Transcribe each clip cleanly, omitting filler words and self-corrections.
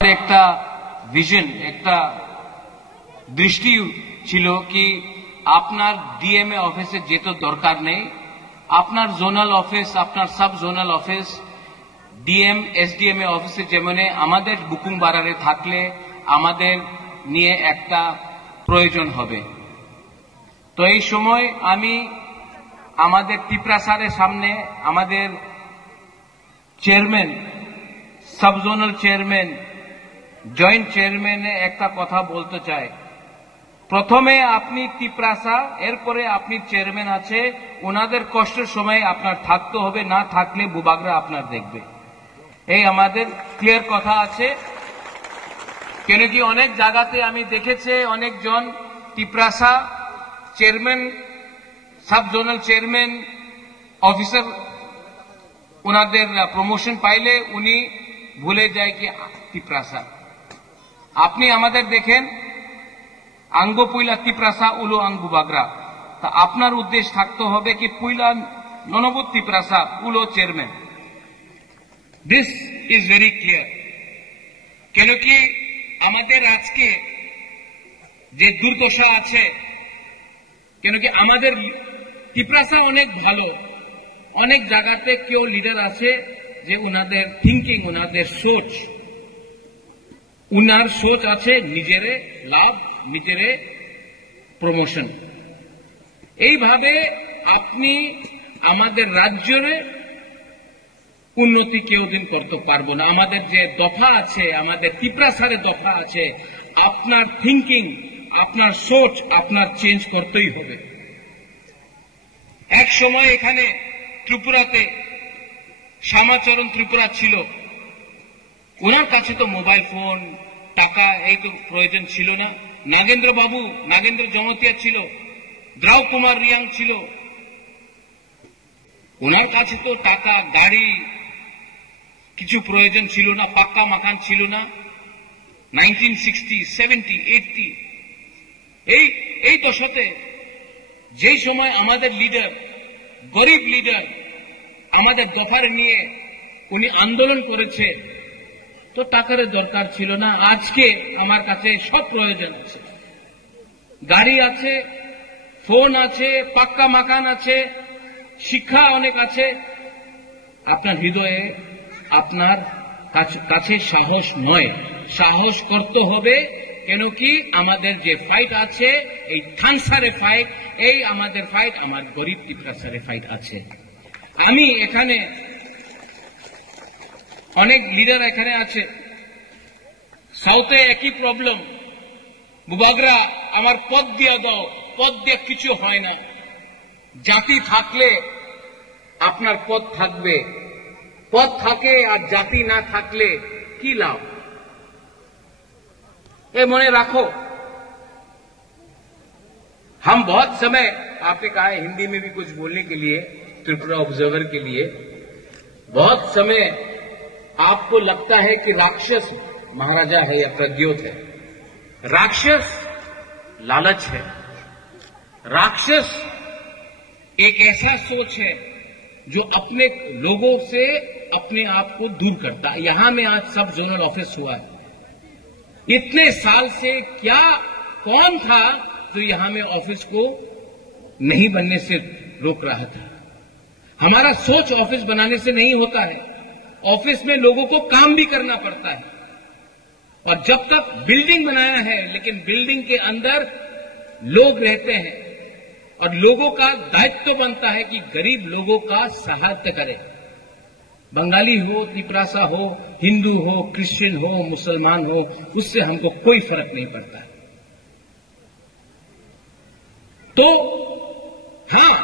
একটা ভিশন, একটা দৃষ্টি ছিল কি আপনার ডিএমএ অফিসে যেতে দরকার নেই, আপনার জোনাল অফিস, আপনার সাব জোনাল অফিস, ডিএম এসডিএমএ অফিসে যেমন আমাদের বুকুং বারারে থাকলে আমাদের নিয়ে একটা প্রয়োজন হবে। তো এই সময় আমি আমাদের ত্রিপুরা স্যারের সামনে আমাদের chairman, sub zonal chairman, joint চেয়ারম্যানে একটা কথা বলতে চাই। প্রথমে আপনি ত্রিপুরাসা, এরপরে আপনি চেয়ারম্যান আছে, ওনাদের কষ্টের সময় আপনার থাকতে হবে, না থাকলে বুবাগরা আপনার দেখবে। এই আমাদের ক্লিয়ার কথা আছে। কেন কি অনেক জায়গাতে আমি দেখেছি অনেকজন ত্রিপুরাসা chairman, sub zonal chairman, officer ওনাদের প্রমোশন পাইলে উনি ভুলে যায় কি ত্রিপুরাসা। আপনি আমাদের দেখেন আঙ্গো পুইলা ত্রিপুরাসা উলো আঙ্গ বুবাগরা, তা আপনার উদ্দেশ্য থাকতে হবে কি পুইলা ননবুত ত্রিপুরাসা উলো chairman. This is very clear. কেন কি আমাদের আজকে যে দুর্দশা আছে, কেন কি আমাদের ত্রিপুরাসা অনেক ভালো, অনেক জায়গাতে কেউ লিডার আছে যে উনাদের থিঙ্কিং, উনাদের সোচ, উনার সোচ আছে নিজেরে লাভ, নিজেরে প্রমোশন। এইভাবে আপনি আমাদের রাজ্যের উন্নতি কেউ দিন করতে পারবো না। আমাদের যে দফা আছে, আমাদের ত্রিপুরাসারে দফা আছে, আপনার থিঙ্কিং, আপনার সোচ আপনার চেঞ্জ করতেই হবে। এক সময় এখানে ত্রিপুরাতে শ্যামাচরণ ত্রিপুরা ছিল, ওনার কাছে তো মোবাইল ফোন, টাকা এই তো প্রয়োজন ছিল না। নাগেন্দ্র বাবু, নাগেন্দ্র জমতিয়া ছিল, দ্রাউ কুমার রিয়াং ছিল, ওনার কাছে তো টাকা, গাড়ি কিছু প্রয়োজন ছিল না, পাক্কা মাকান ছিল না। 1960, 70, 80 এই দশকে যেই সময় আমাদের লিডার, গরিব লিডার আমাদের দফার নিয়ে উনি আন্দোলন করেছে, তো টাকার দরকার ছিল না। আজকে আমার কাছে সব প্রয়োজন আছে, গাড়ি আছে, ফোন আছে, পাক্কা মাকান আছে, শিক্ষা অনেক আছে। আপনার হৃদয়ে, আপনার কাছে সাহস নয়, সাহস করতে হবে। কেন কি আমাদের যে ফাইট আছে, এই থানসারে ফাইট, এই আমাদের ফাইট, আমার গরিব ত্রিপুরাসারে ফাইট আছে। আমি এখানে অনেক লিডার এখানে আছে, সাউথে একই প্রবলেম, বুবাগরা আমার পদ দিয়া দাও, পদ দিয়ে কিছু হয় না। জাতি থাকলে আপনার পদ থাকবে, পদ থাকে আর জাতি না থাকলে কি লাভ? ये मने रखो। हम बहुत समय, आपने कहा है हिंदी में भी कुछ बोलने के लिए, त्रिपुरा ऑब्जर्वर के लिए, बहुत समय आपको लगता है कि राक्षस महाराजा है या प्रद्योत है। राक्षस लालच है, राक्षस एक ऐसा सोच है जो अपने लोगों से अपने आप को दूर करता है। यहां में आज सब जोनल ऑफिस हुआ है, इतने साल से क्या कौन था जो यहां में ऑफिस को नहीं बनने से रोक रहा था? हमारा सोच ऑफिस बनाने से नहीं होता है, ऑफिस में लोगों को काम भी करना पड़ता है। और जब तक बिल्डिंग बनाया है, लेकिन बिल्डिंग के अंदर लोग रहते हैं और लोगों का दायित्व बनता है कि गरीब लोगों का सहायता करें। बंगाली हो, त्रिपुरासा हो, हिंदू हो, क्रिश्चियन हो, मुसलमान हो, उससे हमको कोई फर्क नहीं पड़ता है। तो हां,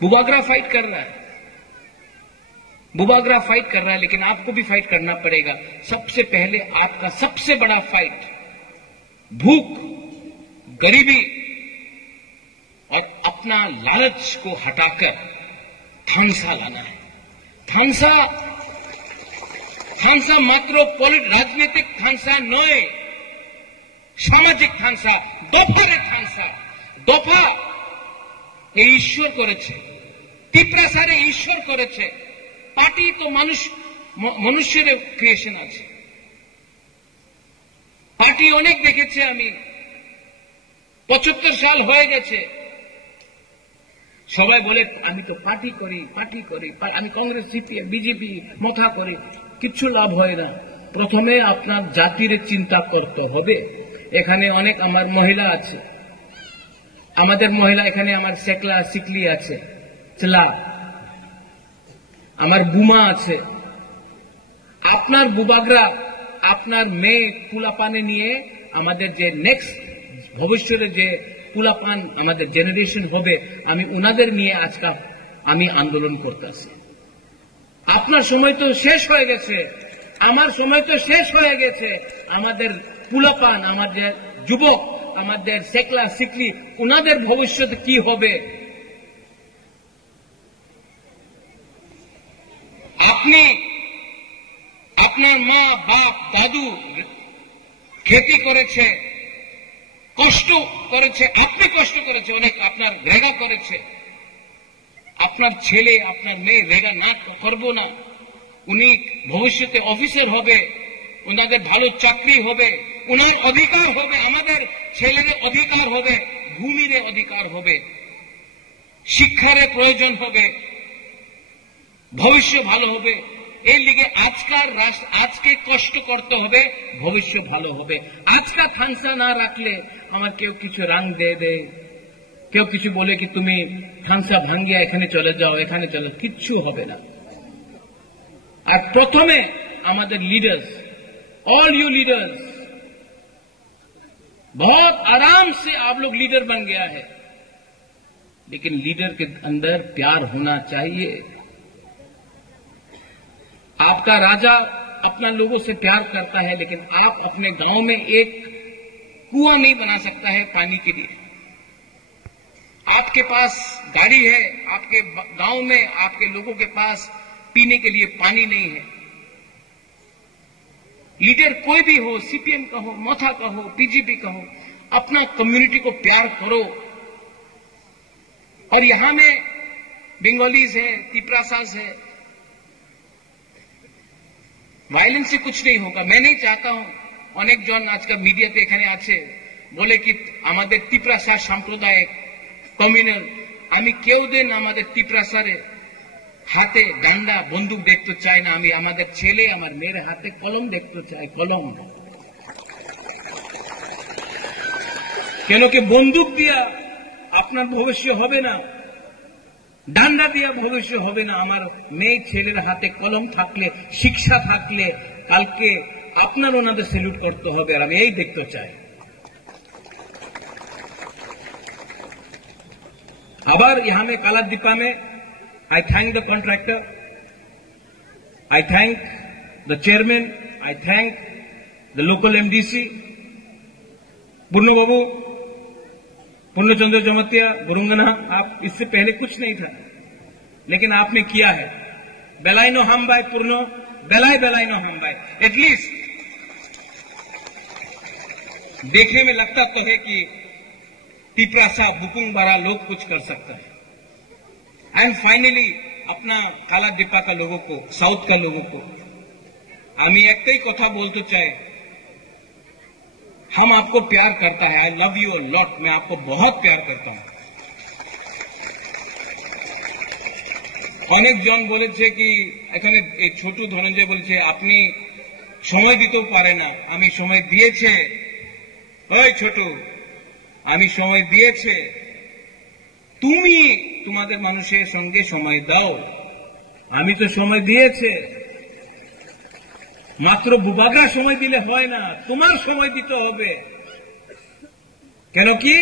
बुबागरा फाइट कर रहा है, बुबागरा फाइट कर रहा है, लेकिन आपको भी फाइट करना पड़ेगा। सबसे पहले आपका सबसे बड़ा फाइट भूख, गरीबी और अपना लालच को हटाकर थांसा लाना है। थांसा मात्र राजनीतिक थांसा नय, सामाजिक थांसा, दफारे थांसा। दफा এই ঈশ্বর করেছে, ত্রিপুরাসারে ঈশ্বর করেছে। পার্টি তো মানুষ মনুষ্যের ক্রিয়েশন আছে। পার্টি অনেক দেখেছে আমি, 75 সাল হয়ে গেছে, সবাই বলে আমি তো পার্টি করি, আমি কংগ্রেস, সিপিএম, বিজেপি মাথা করি, কিচ্ছু লাভ হয় না। প্রথমে আপনার জাতির চিন্তা করতে হবে। এখানে অনেক আমার মহিলা আছে, আমাদের মহিলা এখানে আমার সেকলা সিকলি আছে, চলা, আমার বুমা আছে। আপনার বুবাগরা, আপনার মেয়ে কুলাপানে নিয়ে আমাদের যে নেক্সট ভবিষ্যতে যে কুলাপান আমাদের জেনারেশন হবে, আমি উনাদের নিয়ে আজকে আমি আন্দোলন করতেছি। আপনার সময় তো শেষ হয়ে গেছে, আমার সময় তো শেষ হয়ে গেছে। আমাদের কুলাপান, আমাদের যুবক, আমাদের সেকলা সিকলি, উনাদের ভবিষ্যতে কি হবে? আপনি আপনার মা বাপ দাদু খেতি করেছে, কষ্ট করেছে, আপনি কষ্ট করেছে অনেক, আপনার রেগা করেছে। আপনার ছেলে আপনার মেয়ে রেগা না করবো না, উনি ভবিষ্যতে অফিসার হবে, ওনাদের ভালো চাকরি হবে, ওনার অধিকার হবে, আমাদের ছেলেদের অধিকার হবে, ভূমির অধিকার হবে, শিক্ষার প্রয়োজন হবে, ভবিষ্যৎ ভালো হবে। এর লিগে আজকে কষ্ট করতে হবে, ভবিষ্যৎ ভালো হবে। আজকে থাংসা না রাখলে আমার কেউ কিছু রাং দে, কেউ কিছু বলে কি তুমি থাংসা ভাঙ্গিয়া এখানে চলে যাও, এখানে চলে, কিচ্ছু হবে না। আর প্রথমে আমাদের लीडर्स, ऑल यू लीडर्स, बहुत आराम से आप लोग लीडर बन गया है, लेकिन लीडर के अंदर प्यार होना चाहिए। आपका राजा अपना लोगों से प्यार करता है, लेकिन आप अपने गांव में एक कुआं नहीं बना सकता है पानी के लिए। आपके पास गाड़ी है, आपके गांव में आपके लोगों के पास पीने के लिए पानी नहीं है। लीडर कोई भी हो, सीपीएम का हो, मोथा का हो, बीजेपी का हो, अपना कम्युनिटी को प्यार करो। और यहां में बंगालीज है, तिपरासाज है, वायलेंस से कुछ नहीं होगा। मैं नहीं चाहता हूं, अनेक जन आजकल मीडियाते एखाने आछे बोले कि आमादेर तिपरासा साम्प्रदायिक कम्युनाल, आमी केउ दिन आमादेर तिपरासारे हाथे डांडा बंदूक देखते चाই না। আমি আমাদের ছেলে আমার মেয়ের হাতে কলম দেখতে চাই, কলম। কেন কি বন্দুক দিয়া আপনার ভবিষ্যৎ হবে না, ডান্ডা দিয়া ভবিষ্যৎ হবে না। আমার মেয়ে ছেলের হাতে কলম থাকলে, শিক্ষা থাকলে, কালকে আপনার ওনাদের স্যালুট করতে হবে। আর আমি এই দেখতে চাই। আবার यहाँ में कालादीपा में I thank the contractor, I thank the chairman, I thank the local MDC, पूर्ण बाबू, पूर्णचंद्र जमतिया, बुरुंगना। आप इससे पहले कुछ नहीं था, लेकिन आपने किया है। बेलाइनो हम बाय पूर्ण, बेलाइनो हम बाय। एटलीस्ट देखने में लगता तो है कि तिपरासा बुकुंग बारा लोग कुछ कर सकता है। एंड फाइनली अपना कालादीपा का लोगों को, साउथ का लोगों को আমি একটাই কথা বলতে চাই, हम आपको प्यार करता है। I love you a lot, मैं आपको बहुत प्यार करता हूं। অনেক জন বলেছে কি এখানে এই ছোট ধনঞ্জয় বলেছে আপনি সময় দিতেও পারে না। আমি সময় দিয়েছে, ওই ছোট, আমি সময় দিয়েছে, তুমি তোমাদের মানুষের সঙ্গে সময় দাও। আমি তো সময় দিয়েছে, মাত্র বুবাগা সময় দিলে হয় না, তোমার সময় দিতে হবে। কেন কি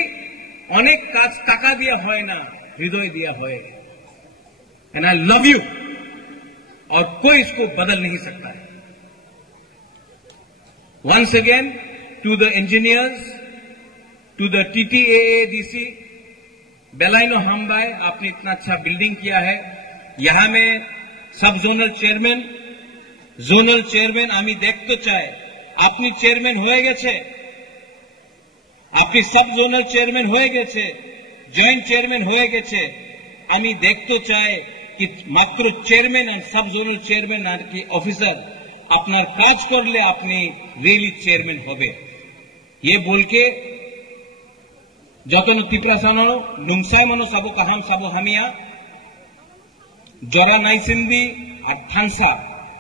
অনেক কাজ টাকা দিয়ে হয় না, হৃদয় দিয়ে হয়। एंड आई लव यू, और कोई इसको बदल नहीं सकता है। Once again to the engineers, to the TTAADC, बेलाइनो हमबाई, आपने इतना अच्छा बिल्डिंग किया है। यहां में सब जोनल चेयरमैन আমি দেখতে চাই আপনি চেয়ারম্যান হয়ে গেছে, আপনি सब जोनल চেয়ারম্যান হয়ে গেছে, জয়েন্ট চেয়ারম্যান হয়ে গেছে। আমি দেখতে চাই कि मात्र चेयरमैन और सब जोनल चेयरमैन और की ऑफिसर अपना काज करले अपनी रेली चेयरमैन होबे ये बोल के जतन तिप्रासानो नुमसाय मनो सबो कहाम सबो हमिया जरा नाई सिंधी और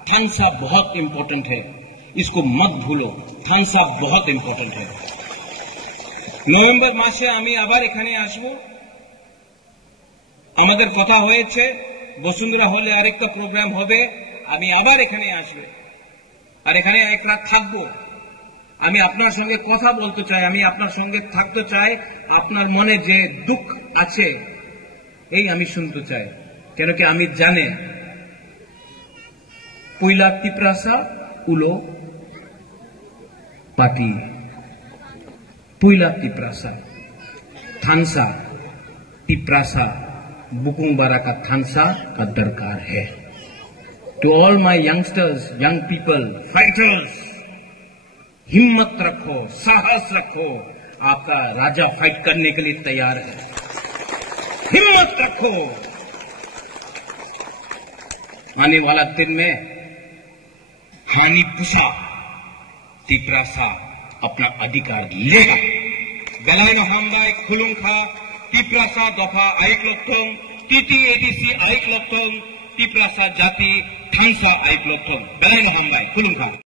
थानसा बहुत इंपॉर्टेंट है, इसको मत भूलो। थानसा बहुत इंपॉर्टेंट है। नवम्बर मासे आमी आबार एखाने आसबो, आमादेर कथा होयेछे बसुंधरा हले आरेकटा प्रोग्राम होबे, आमी आबार एखाने आसबो और एखाने एक रात थाकबो। आमी आपनार संगे कथा बोलते चाই, आमी आपनार संगे थाकते चाই, आपनार मने जे दुख आछे এই আমি শুনতে চাই, কেন কি আমি জানে পয়লা তিপ্রাসা উলো पार्टी पयला तिप्रासा थानसा तिप्रासा बुकुंगबारा का थानसा का दरकार है। To all my youngsters, young people, fighters, हिम्मत रखो, साहस रखो, आपका राजा फाइट करने के लिए तैयार है। हिम्मत रखो, आने वाला दिन में हानि पुषा तिप्रासा अपना अधिकार लेगा। गलाइन हमबाई खुलुंखा तिप्रासा दफा आइक लक्थों TTADC आइक लक्थों तिप्रासा जाति थानसा आइक लक्थों गलाइन हमबाई खुलुंखा।